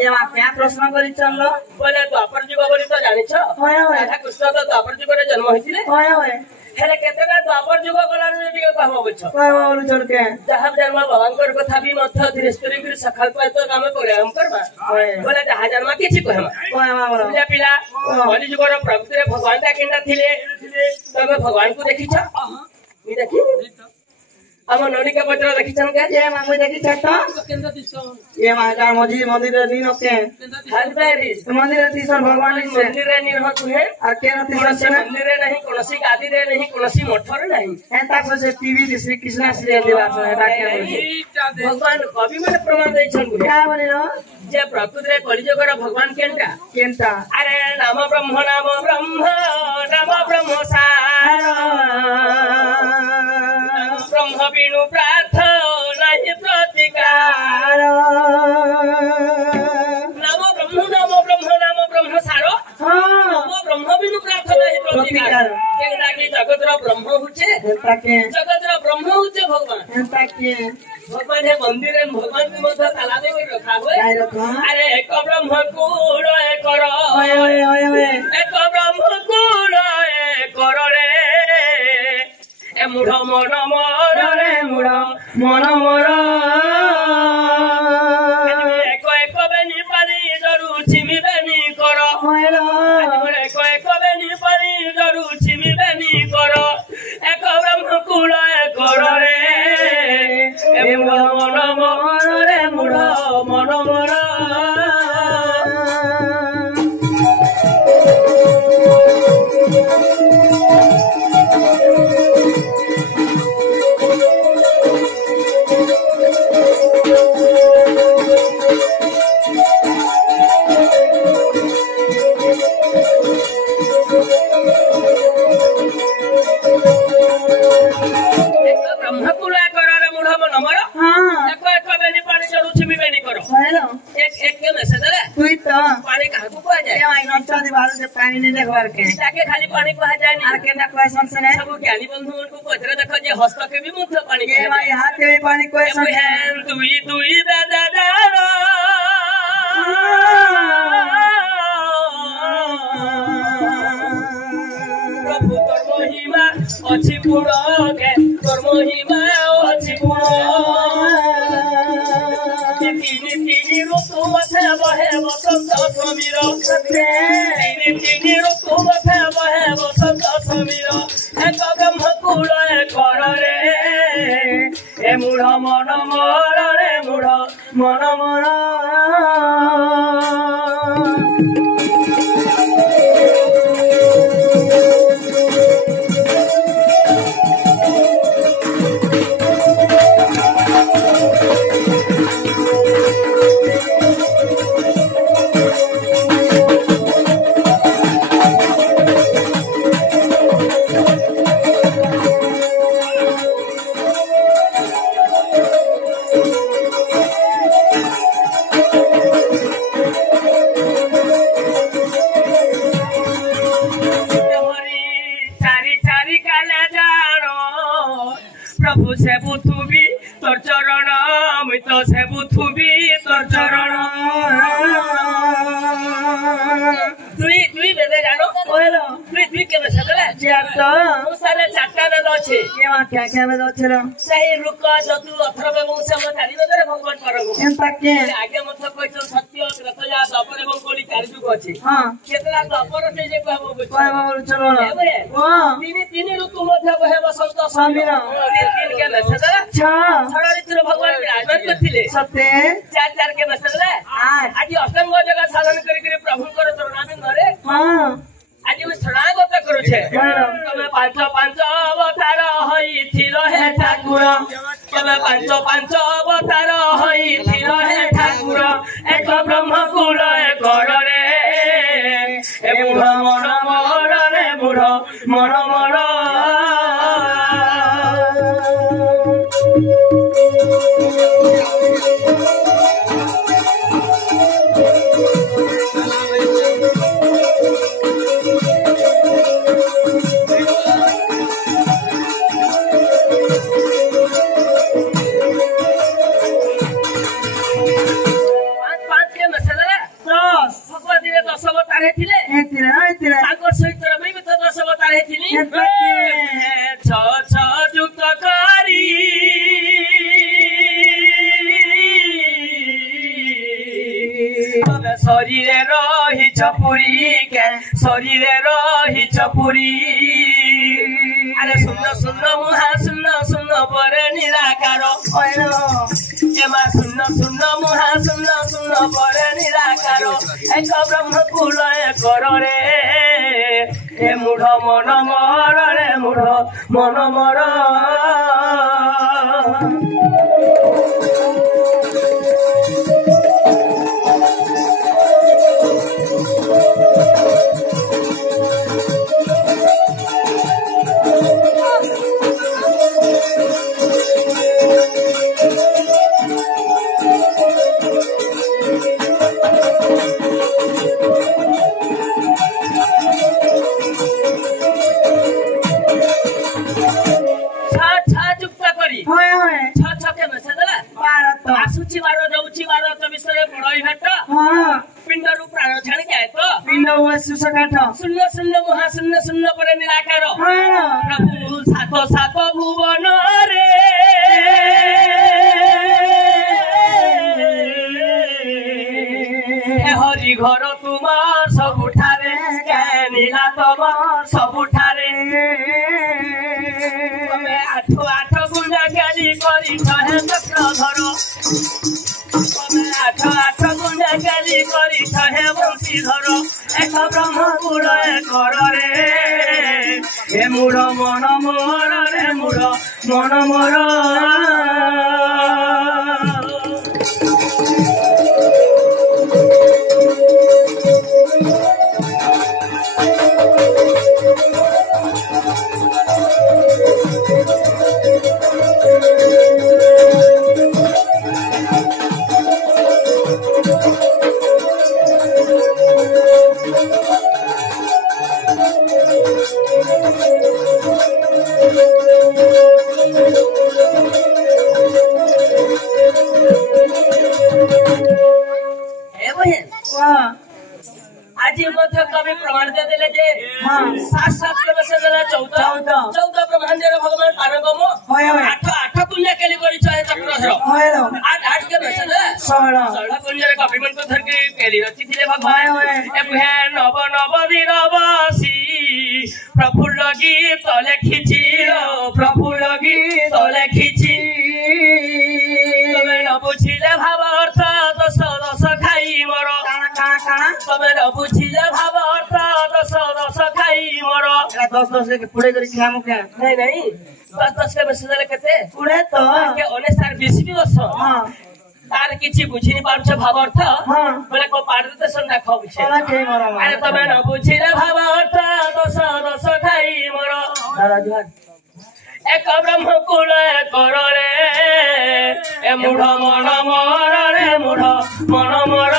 ये मा क्या प्रश्न करी चलो बोले द्वापर जुग बोली तो जानिछ होय होय राधा कृष्ण तो द्वापर जुग रे जन्म होइतिले होय होय हेले केतेटा द्वापर जुग गला रे टिके कहबो बुझ होय बोलु चल के जहां जन्म भगवानकर कथा भी मध्य धीरे स्त्री के सखल पर तो काम प्रोग्राम करबा होय बोले जहां जन्म किछि कहमा होय मा बोलो पिला पिला कली जुगर प्रकृति रे भगवान ता केंदा थिले तबे भगवान को देखिछ मी देखि हम नोनी के पत्र देखिछन के ये मा मुई देखि छत केंदा दिसो ये मा का मजी मंदिर रे दिन के हल बेरिस मंदिर रे तीसर भगवान से मंदिर रे निर्ह तुहे और के न तीसर से मंदिर रे नहीं कोनसी गादी रे नहीं कोनसी मठ रे नहीं एता से टीवी श्री कृष्ण श्री दिवास एता के भगवान कवि माने प्रमाण दैछन बुझे क्या बोलिलो जे प्रकृति रे कलिजुगर भगवान केंटा अरे नाम ब्रह्म सार ब्रह्म बिनु प्रार्थना नहीं प्रतिकार नाम ब्रह्म सारो नाम ब्रह्म बिनु प्रार्थना नहीं प्रतिकार केंदा के जगत रो ब्रह्म हुचे एता के जगत रो ब्रह्म हुचे भगवान एता के भगवान है मंदिर रे भगवान के मध्य ताला दे रखा हुए काय रखा अरे एक ब्रह्म कूड़ करो ओए ओए ओए ओए एक ब्रह्म कूड़ करो रे ए मुढ़ मन मोर रे मुढ़ मन मोर एक बेनी पानी जरू छिमी बेनी करो होयलो एक बेनी पानी जरू छिमी बेनी करो एक ब्रह्म कूड़ करो रे ए मुढ़ मन मोर रे मुढ़ मन मोर पानी नहीं देखवार के ताके खाली पानी कहा जाए आर के ना क्वेश्चन से नहीं सब ज्ञानी बंधु उनको पत्र देखो जे हस्त के भी मुद्दा पानी ये भाई हाथ के भी पानी क्वेश्चन है दुई दुई बेदादारो प्रभु तोर महिमा अछि पुरो के तोर महिमा अछि पुरो तीनी ऋतु मथे बहे बसंत समीर तीनी ऋतु मथे बहे बसंत समीर एक ब्रह्म कूल कर रे ए मूढ़ मन मोर रे मूढ़ मन मोर प्रभु सेबु थुबी तोर चरण मुई तो सेबु थुबी तोर चरण तुई बेदे जानो ओएलो तुई के में सदला चार तो साले चारटा बेद अछि के मा क्या बेद अछि रो सही रुक जतु अथर्व एवं से हम चारि बेदरे भगवान करगु एंता के आगे मत कोइ तो सत्य त्रतया द्वापर एवं कोली चारि जुग अछि हां केतला द्वापर से जे कहबो बुझ कोइ बोल चलो हां तीन ऋतु मध्य बहे बसंत समीर तीन के में सदला अच्छा छड़ा ऋतु भगवान विराजमान करथिले सत्य चार के में सदला आज अष्टांग जगह साधन करी प्रभु कर चरणाबिंद रे हां आज मैं शरणागत करू छे तमे पांच अवतार होई थिलो हे ठाकुर तमे पांच अवतार होई थिलो हे ठाकुर एक ब्रह्म कुल कर रे ए मूढ़ मन मोर रे मूढ़ मन मोर पांच के मसला ଅବତାର ହେଇଥିଲେ ତାଙ୍କ ସହିତ ବି ତ 10 ଅବତାର ହେଇଥିଲି ଛଅ ଯୁକ୍ତ କରି শরীরে রহিছ পুরী কে শরীরে রহিছ পুরী আরে শূন্য শূন্য মুহা শূন্য শূন্য পরে নিরাকার এমা শূন্য শূন্য মুহা শূন্য শূন্য পরে নিরাকার এক ব্রহ্মকুল কর রে এ মূঢ় মন মর রে মূঢ় মন মর आसुची बार जाऊची बार विषय बड़ई भेट पिंड रु प्राण छाड़ी जाए तो पिंड सुसकाठ शून्य शून्य महा शून्य शून्य पर निराकार प्रभु सात सात भुवन रे हरि घर तुमार सबुठारे नीला तमार सबुठारे आठ आठ गुंडा गाली करी कहे चक्रधर आठ आठ गुंडा गाली करी कहे बंशीधर एक ब्रह्मकुल कर रे हे मूढ़ मन मोर रे मूढ़ मन मोर आज कवि प्रमाण दे देले जे 7 वर्ष देला 14 ब्रह्मांड भगवान पारगम 8 पुण्य केली करी चाहे चक्रधर 8 के वर्ष दे 16 पुण्य कवि मन को धर के केली रची थिले भगवान ए नव नव दिनवासी प्रफुल्ल गीत लिखिछि प्रफुल्ल गीत लिखिछि तमे न बुझिले भाव अर्थ दस दस खाई मर तमे न बुझिले भाव अर्थ दस दस खाई मर 10 के पुड़े करी खामु क्या नहीं 10 के बस देले केते पुड़े तो के 19 20 वर्ष तार किछि बुझिनि पारछ भाव अर्थ बोले को पाड़ देते संडा खाउछे अरे तमे न बुझिले भाव अर्थ दस दस खाई मर दादा जुहार एक ब्रह्मकुल कर रे ए मूढ़ मन मर रे मूढ़ मन मर